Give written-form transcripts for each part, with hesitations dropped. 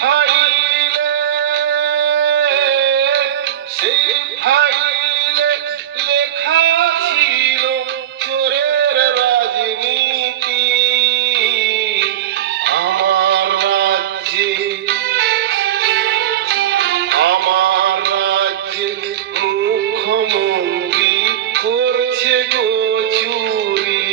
ফাইলে সেই ফাইলে লেখা ছিল চোরের রাজনীতি। আমার রাজ্যে মুখ্যমন্ত্রী করছে গো চুরি।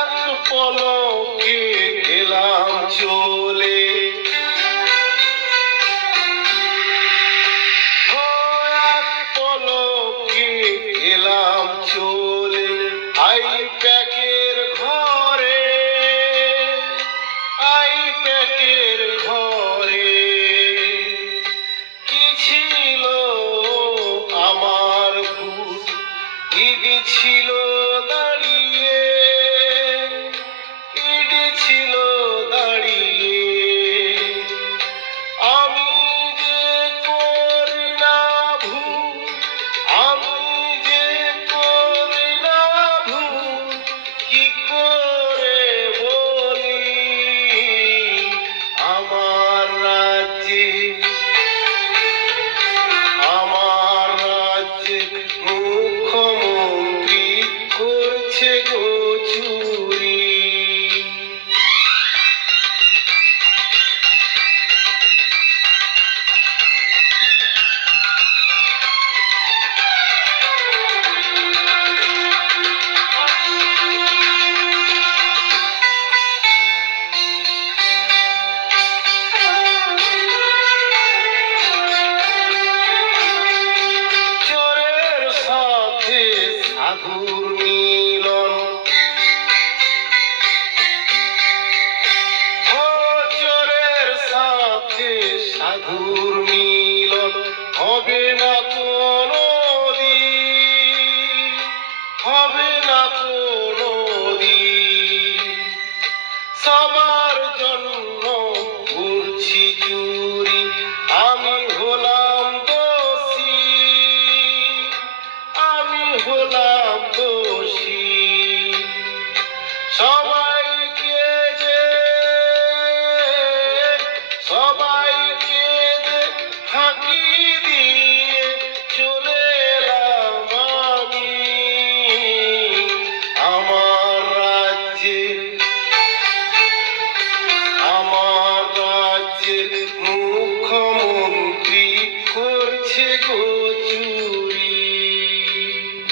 এক পলকে গেলাম চলে, এক পলকে গেলাম চলে আই প্যাকের ঘরে, আই প্যাকের ঘরে। কি ছিল আমার ভূত, ইডি ছিল দাঁড়িয়ে, ইডি ছিল দাঁড়িয়ে। আমি যে করি না ভুল, আমি যে করি না ভুল, কি করে বলি। আমার রাজ্যে মুখ্যমন্ত্রী করছে গো চুরি। চোরের সাথে সাধুর